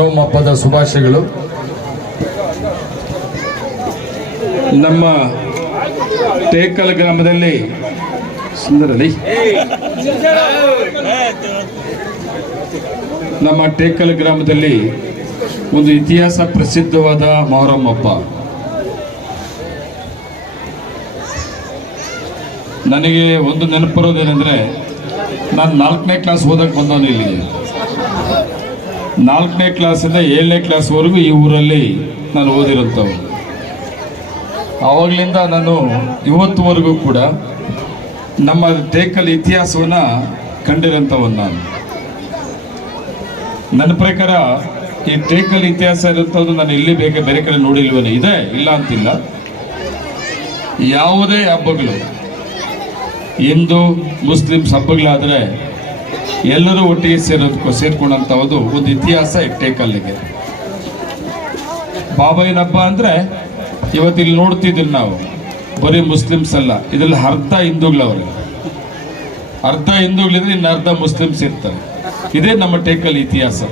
ಹಬ್ಬದ ಶುಭಾಶಯಗಳು. ನಮ್ಮ ಟೇಕಲ್ ಗ್ರಾಮದಲ್ಲಿ ಸುಂದರಲಿ ನಮ್ಮ ಟೇಕಲ್ ಗ್ರಾಮದಲ್ಲಿ ಒಂದು ಇತಿಹಾಸ ಪ್ರಸಿದ್ಧವಾದ ಮೊಹರಂ ಹಬ್ಬ. ನನಗೆ ಒಂದು ನೆನಪಿರೋದೇನೆಂದರೆ, ನಾನು 4ನೇ ಕ್ಲಾಸ್ ಓದಕ್ಕೆ ಬಂದವನು ಇಲ್ಲಿಗೆ. 4ನೇ ಕ್ಲಾಸಿಂದ 7ನೇ ಕ್ಲಾಸ್ವರೆಗೂ ಈ ಊರಲ್ಲಿ ನಾನು ಓದಿರೋಂಥವ್ರು. ಆವಾಗಲಿಂದ ನಾನು ಇವತ್ತುವರೆಗೂ ಕೂಡ ನಮ್ಮ ಟೇಕಲ್ ಇತಿಹಾಸವನ್ನು ಕಂಡಿರೋಂಥವನು ನಾನು. ನನ್ನ ಪ್ರಕಾರ ಈ ಟೇಕಲ್ ಇತಿಹಾಸ ಇರುವಂಥದ್ದು ನಾನು ಇಲ್ಲಿ ಬೇರೆ ಕಡೆ ನೋಡಿಲ್ವೇನೋ. ಇದೆ, ಇಲ್ಲ ಅಂತಿಲ್ಲ. ಯಾವುದೇ ಹಬ್ಬಗಳು, ಹಿಂದೂ ಮುಸ್ಲಿಮ್ಸ್ ಹಬ್ಬಗಳಾದರೆ ಎಲ್ಲರೂ ಒಟ್ಟಿಗೆ ಸೇರ್ಕೊಂಡಂಥದ್ದು ಒಂದು ಇತಿಹಾಸ ಟೇಕಲ್ಲಿಗೆ. ಬಾಬಾಯಿನ ಹಬ್ಬ ಅಂದರೆ ಇವತ್ತಿಲ್ಲಿ ನೋಡ್ತಿದ್ದೀವಿ ನಾವು, ಬರೀ ಮುಸ್ಲಿಮ್ಸ್ ಅಲ್ಲ, ಇದರಲ್ಲಿ ಅರ್ಧ ಹಿಂದೂಗಳವ್ರೆ. ಅರ್ಧ ಹಿಂದೂಗಳಿದ್ರೆ ಇನ್ನು ಅರ್ಧ ಮುಸ್ಲಿಮ್ಸ್ ಇರ್ತಾರೆ. ಇದೇ ನಮ್ಮ ಟೇಕಲ್ ಇತಿಹಾಸ.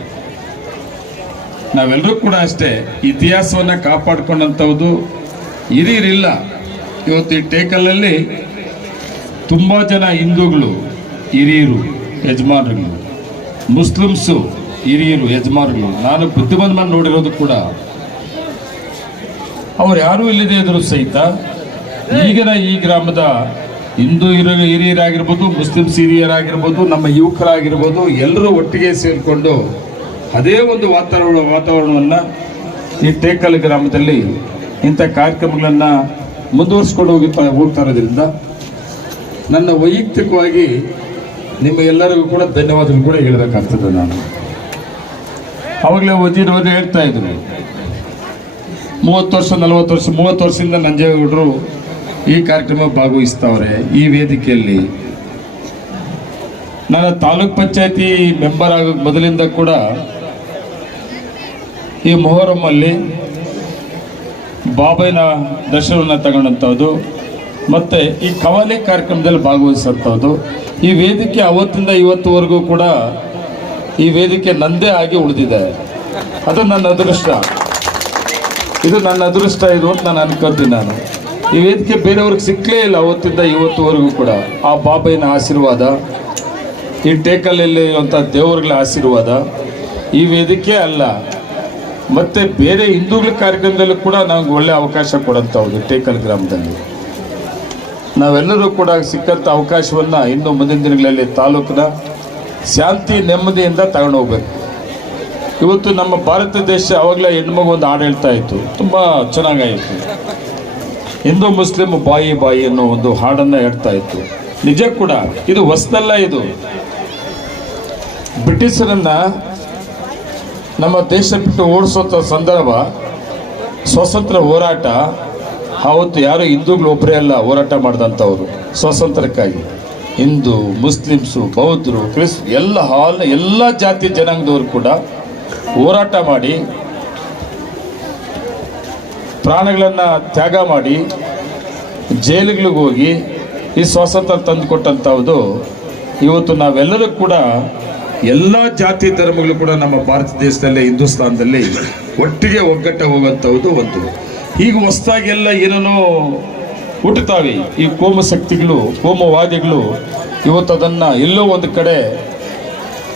ನಾವೆಲ್ಲರೂ ಕೂಡ ಅಷ್ಟೇ ಇತಿಹಾಸವನ್ನು ಕಾಪಾಡ್ಕೊಂಡಂಥದ್ದು ಹಿರಿಯರಿಲ್ಲ. ಇವತ್ತು ಈ ಟೇಕಲ್ಲಲ್ಲಿ ತುಂಬ ಜನ ಹಿಂದೂಗಳು ಹಿರಿಯರು ಯಜಮಾನರುಗಳು, ಮುಸ್ಲಿಮ್ಸು ಹಿರಿಯರು ಯಜಮಾನರುಗಳು. ನಾನು ಬುದ್ಧಿವಂತ ಮಾಡಿ ನೋಡಿರೋದು ಕೂಡ ಅವ್ರು ಯಾರೂ ಇಲ್ಲದೆ ಇದ್ರು ಸಹಿತ ಈಗಿನ ಈ ಗ್ರಾಮದ ಹಿಂದೂ ಹಿರಿಯರಾಗಿರ್ಬೋದು, ಮುಸ್ಲಿಮ್ಸ್ ಹಿರಿಯರಾಗಿರ್ಬೋದು, ನಮ್ಮ ಯುವಕರಾಗಿರ್ಬೋದು, ಎಲ್ಲರೂ ಒಟ್ಟಿಗೆ ಸೇರಿಕೊಂಡು ಅದೇ ಒಂದು ವಾತಾವರಣವನ್ನು ಈ ಟೇಕಲ್ ಗ್ರಾಮದಲ್ಲಿ ಇಂಥ ಕಾರ್ಯಕ್ರಮಗಳನ್ನು ಮುಂದುವರಿಸ್ಕೊಂಡು ಹೋಗ್ತಾ ಇರೋದ್ರಿಂದ ನನ್ನ ವೈಯಕ್ತಿಕವಾಗಿ ನಿಮ್ಮ ಎಲ್ಲರಿಗೂ ಕೂಡ ಧನ್ಯವಾದಗಳು ಕೂಡ ಹೇಳಬೇಕಾಗ್ತದೆ. ನಾನು ಅವಾಗಲೇ ವಜೀರವರು ಹೇಳ್ತಾ ಇದ್ರು, 30 ವರ್ಷ 40 ವರ್ಷ 30 ವರ್ಷದಿಂದ ನಂಜೇಗೌಡರು ಈ ಕಾರ್ಯಕ್ರಮ ಭಾಗವಹಿಸ್ತವ್ರೆ ಈ ವೇದಿಕೆಯಲ್ಲಿ. ನಾನು ತಾಲೂಕ್ ಪಂಚಾಯತಿ ಮೆಂಬರ್ ಆಗೋ ಮೊದಲಿಂದ ಕೂಡ ಈ ಮೊಹರಮ್ಮಲ್ಲಿ ಬಾಬಾಯಿನ ದರ್ಶನವನ್ನು ತಗೊಂಡಂಥದ್ದು ಮತ್ತು ಈ ಕವಾಲಿ ಕಾರ್ಯಕ್ರಮದಲ್ಲಿ ಭಾಗವಹಿಸೋಂಥದ್ದು. ಈ ವೇದಿಕೆ ಅವತ್ತಿಂದ ಇವತ್ತುವರೆಗೂ ಕೂಡ ಈ ವೇದಿಕೆ ನಂದೇ ಆಗಿ ಉಳಿದಿದೆ. ಅದು ನನ್ನ ಅದೃಷ್ಟ. ಇದು ನನ್ನ ಅದೃಷ್ಟ ಇದು ಅಂತ ನಾನು ಅನ್ಕೊತೀನಿ. ನಾನು ಈ ವೇದಿಕೆ ಬೇರೆಯವ್ರಿಗೆ ಸಿಕ್ಕಲೇ ಇಲ್ಲ ಅವತ್ತಿಂದ ಇವತ್ತುವರೆಗೂ ಕೂಡ. ಆ ಬಾಬಾಯಿನ ಆಶೀರ್ವಾದ, ಈ ಟೇಕಲಲ್ಲಿ ಇರುವಂಥ ದೇವರುಗಳ ಆಶೀರ್ವಾದ ಈ ವೇದಿಕೆ ಅಲ್ಲ, ಮತ್ತು ಬೇರೆ ಹಿಂದೂಗಳ ಕಾರ್ಯಕ್ರಮದಲ್ಲೂ ಕೂಡ ನಮ್ಗೆ ಒಳ್ಳೆಯ ಅವಕಾಶ ಕೊಡೋಂಥವ್ರು ಟೇಕಲ್ ಗ್ರಾಮದಲ್ಲಿ. ನಾವೆಲ್ಲರೂ ಕೂಡ ಸಿಕ್ಕಂಥ ಅವಕಾಶವನ್ನು ಇನ್ನು ಮುಂದಿನ ದಿನಗಳಲ್ಲಿ ತಾಲೂಕಿನ ಶಾಂತಿ ನೆಮ್ಮದಿಯಿಂದ ತಗೊಂಡು ಹೋಗ್ಬೇಕು. ಇವತ್ತು ನಮ್ಮ ಭಾರತ ದೇಶ ಆವಾಗಲೇ ಹೆಣ್ಮಗು ಒಂದು ಹಾಡು ಹೇಳ್ತಾ ಇತ್ತು, ತುಂಬ ಚೆನ್ನಾಗಾಯಿತು. ಹಿಂದೂ ಮುಸ್ಲಿಂ ಬಾಯಿ ಬಾಯಿ ಅನ್ನೋ ಒಂದು ಹಾಡನ್ನು ಹೇಳ್ತಾ ಇತ್ತು. ನಿಜ ಕೂಡ ಇದು ಹೊಸದಲ್ಲ. ಇದು ಬ್ರಿಟಿಷರನ್ನು ನಮ್ಮ ದೇಶ ಬಿಟ್ಟು ಓಡಿಸೋಂಥ ಸಂದರ್ಭ, ಸ್ವಾತಂತ್ರ್ಯ ಹೋರಾಟ. ಅವತ್ತು ಯಾರು ಹಿಂದೂಗಳು ಒಬ್ಬರೇ ಅಲ್ಲ ಹೋರಾಟ ಮಾಡಿದಂಥವ್ರು ಸ್ವಾತಂತ್ರ್ಯಕ್ಕಾಗಿ. ಹಿಂದೂ, ಮುಸ್ಲಿಮ್ಸು, ಬೌದ್ಧರು, ಎಲ್ಲ ಜಾತಿ ಜನಾಂಗದವರು ಕೂಡ ಹೋರಾಟ ಮಾಡಿ ಪ್ರಾಣಗಳನ್ನು ತ್ಯಾಗ ಮಾಡಿ ಜೈಲುಗಳಿಗೆ ಹೋಗಿ ಈ ಸ್ವಾತಂತ್ರ್ಯ ತಂದು ಕೊಟ್ಟಂಥದ್ದು. ಇವತ್ತು ನಾವೆಲ್ಲರೂ ಕೂಡ ಎಲ್ಲ ಜಾತಿ ಧರ್ಮಗಳು ಕೂಡ ನಮ್ಮ ಭಾರತ ದೇಶದಲ್ಲೇ, ಹಿಂದೂಸ್ತಾನದಲ್ಲಿ ಒಟ್ಟಿಗೆ ಒಗ್ಗಟ್ಟ ಹೋಗುವಂಥದ್ದು ಒಂದು. ಈಗ ಹೊಸದಾಗೆಲ್ಲ ಏನೇನೋ ಹುಟ್ಟುತ್ತಾವೆ ಈ ಕೋಮು ಶಕ್ತಿಗಳು, ಕೋಮುವಾದಿಗಳು. ಇವತ್ತು ಅದನ್ನು ಎಲ್ಲೋ ಒಂದು ಕಡೆ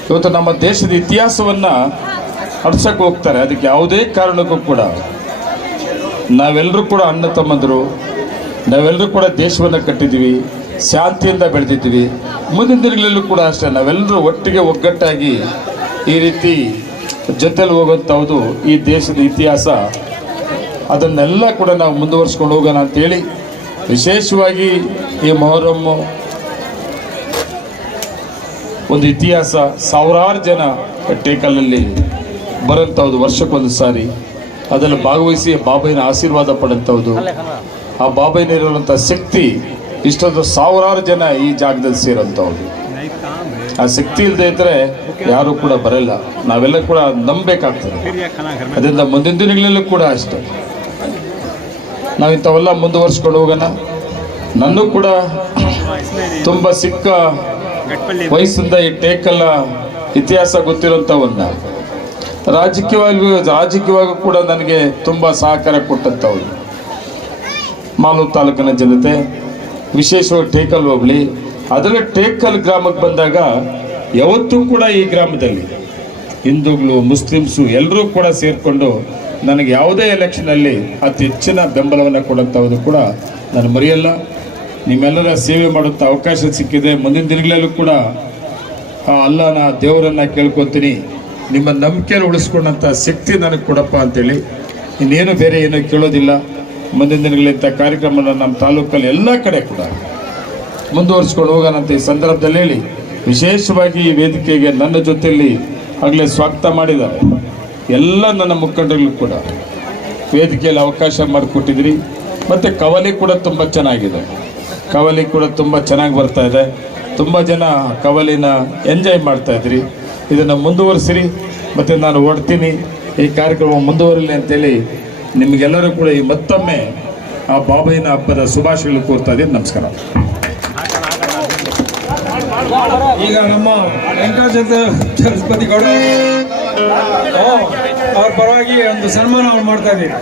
ಇವತ್ತು ನಮ್ಮ ದೇಶದ ಇತಿಹಾಸವನ್ನು ಅಡ್ಸಕ್ಕೆ ಹೋಗ್ತಾರೆ. ಅದಕ್ಕೆ ಯಾವುದೇ ಕಾರಣಕ್ಕೂ ಕೂಡ ನಾವೆಲ್ಲರೂ ಕೂಡ ಅಣ್ಣ ತಮ್ಮಂದರು, ನಾವೆಲ್ಲರೂ ಕೂಡ ದೇಶವನ್ನು ಕಟ್ಟಿದ್ದೀವಿ, ಶಾಂತಿಯಿಂದ ಬೆಳೆದಿದ್ದೀವಿ. ಮುಂದಿನ ದಿನಗಳಲ್ಲೂ ಕೂಡ ಅಷ್ಟೇ ನಾವೆಲ್ಲರೂ ಒಟ್ಟಿಗೆ ಒಗ್ಗಟ್ಟಾಗಿ ಈ ರೀತಿ ಜೊತೆಯಲ್ಲಿ ಹೋಗುವಂಥದ್ದು ಈ ದೇಶದ ಇತಿಹಾಸ. ಅದನ್ನೆಲ್ಲ ಕೂಡ ನಾವು ಮುಂದುವರಿಸ್ಕೊಂಡು ಹೋಗೋಣ ಅಂತೇಳಿ, ವಿಶೇಷವಾಗಿ ಈ ಮೊಹರಮ್ಮು ಒಂದು ಇತಿಹಾಸ. ಸಾವಿರಾರು ಜನ ಟೇಕಲಲ್ಲಿ ಬರೋಂಥದ್ದು ವರ್ಷಕ್ಕೊಂದು ಸಾರಿ. ಅದನ್ನು ಭಾಗವಹಿಸಿ ಬಾಬಾಯಿನ ಆಶೀರ್ವಾದ ಪಡೋಂಥದ್ದು. ಆ ಬಾಬಾಯಿನಿರುವಂಥ ಶಕ್ತಿ ಇಷ್ಟೊಂದು ಸಾವಿರಾರು ಜನ ಈ ಜಾಗದಲ್ಲಿ ಸೇರೋಂಥವ್ರು. ಆ ಶಕ್ತಿ ಇಲ್ಲದೆ ಇದ್ದರೆ ಯಾರೂ ಕೂಡ ಬರಲ್ಲ. ನಾವೆಲ್ಲ ಕೂಡ ನಂಬಬೇಕಾಗ್ತದೆ. ಅದರಿಂದ ಮುಂದಿನ ದಿನಗಳಲ್ಲೂ ಕೂಡ ಅಷ್ಟೇ ನಾವು ಇಂಥವೆಲ್ಲ ಮುಂದುವರಿಸ್ಕೊಂಡು ಹೋಗೋಣ. ನನ್ನೂ ಕೂಡ ತುಂಬ ಸಿಕ್ಕ ವಯಸ್ಸಿಂದ ಈ ಟೇಕಲ್ಲ ಇತಿಹಾಸ ಗೊತ್ತಿರೋಂಥವನ್ನ ರಾಜಕೀಯವಾಗಿ ಕೂಡ ನನಗೆ ತುಂಬ ಸಹಕಾರ ಕೊಟ್ಟಂಥವ್ರು. ಮಾಲೂರು ತಾಲೂಕಿನ ಜನತೆ, ವಿಶೇಷವಾಗಿ ಟೇಕಲ್ ಹೋಬಳಿ, ಅದರ ಟೇಕಲ್ ಗ್ರಾಮಕ್ಕೆ ಬಂದಾಗ ಯಾವತ್ತೂ ಕೂಡ ಈ ಗ್ರಾಮದಲ್ಲಿ ಹಿಂದೂಗಳು, ಮುಸ್ಲಿಮ್ಸು ಎಲ್ಲರೂ ಕೂಡ ಸೇರಿಕೊಂಡು ನನಗೆ ಯಾವುದೇ ಎಲೆಕ್ಷನಲ್ಲಿ ಅತಿ ಹೆಚ್ಚಿನ ಬೆಂಬಲವನ್ನು ಕೊಡುವಂಥದ್ದು ಕೂಡ ನಾನು ಮರೆಯಲ್ಲ. ನಿಮ್ಮೆಲ್ಲರ ಸೇವೆ ಮಾಡುವಂಥ ಅವಕಾಶ ಸಿಕ್ಕಿದೆ. ಮುಂದಿನ ದಿನಗಳಲ್ಲೂ ಕೂಡ ಆ ಅಲ್ಲನ ದೇವರನ್ನು ಕೇಳ್ಕೊತೀನಿ, ನಿಮ್ಮ ನಂಬಿಕೆಯನ್ನು ಉಳಿಸ್ಕೊಂಡಂಥ ಶಕ್ತಿ ನನಗೆ ಕೊಡಪ್ಪ ಅಂತೇಳಿ. ಇನ್ನೇನು ಬೇರೆ ಏನೂ ಕೇಳೋದಿಲ್ಲ. ಮುಂದಿನ ದಿನಗಳಿಂದ ಕಾರ್ಯಕ್ರಮನ ನಮ್ಮ ತಾಲೂಕಲ್ಲಿ ಎಲ್ಲ ಕಡೆ ಕೂಡ ಮುಂದುವರಿಸ್ಕೊಂಡು ಹೋಗೋಣಂತ ಈ ಸಂದರ್ಭದಲ್ಲಿ ಹೇಳಿ, ವಿಶೇಷವಾಗಿ ಈ ವೇದಿಕೆಗೆ ನನ್ನ ಜೊತೆಯಲ್ಲಿ ಆಗಲೇ ಸ್ವಾಗತ ಮಾಡಿದ್ದಾರೆ ಎಲ್ಲ ನನ್ನ ಮುಖಂಡಗಳು ಕೂಡ ವೇದಿಕೆಯಲ್ಲಿ ಅವಕಾಶ ಮಾಡಿಕೊಟ್ಟಿದ್ರಿ. ಮತ್ತು ಕವಲಿ ಕೂಡ ತುಂಬ ಚೆನ್ನಾಗಿದೆ, ಕವಲಿ ಕೂಡ ತುಂಬ ಚೆನ್ನಾಗಿ ಬರ್ತಾ ಇದೆ. ತುಂಬ ಜನ ಕವಲಿನ ಎಂಜಾಯ್ ಮಾಡ್ತಾಯಿದ್ರಿ. ಇದನ್ನು ಮುಂದುವರಿಸಿರಿ, ಮತ್ತು ನಾನು ಹೊಡ್ತೀನಿ, ಈ ಕಾರ್ಯಕ್ರಮ ಮುಂದುವರಿಲಿ ಅಂತೇಳಿ ನಿಮಗೆಲ್ಲರೂ ಕೂಡ ಈ ಮತ್ತೊಮ್ಮೆ ಆ ಬಾಬಯ್ಯನ ಹಬ್ಬದ ಶುಭಾಶಯಗಳು ಕೋರ್ತಾ ಇದ್ದೀನಿ. ನಮಸ್ಕಾರ. ಈಗ ನಮ್ಮ ವೆಂಕಟೇಶ್ವರ ಗೌಡ ಅವ್ರ ಪರವಾಗಿ ಒಂದು ಸನ್ಮಾನ ಅವ್ರು ಮಾಡ್ತಾ ಇದ್ದೀವಿ.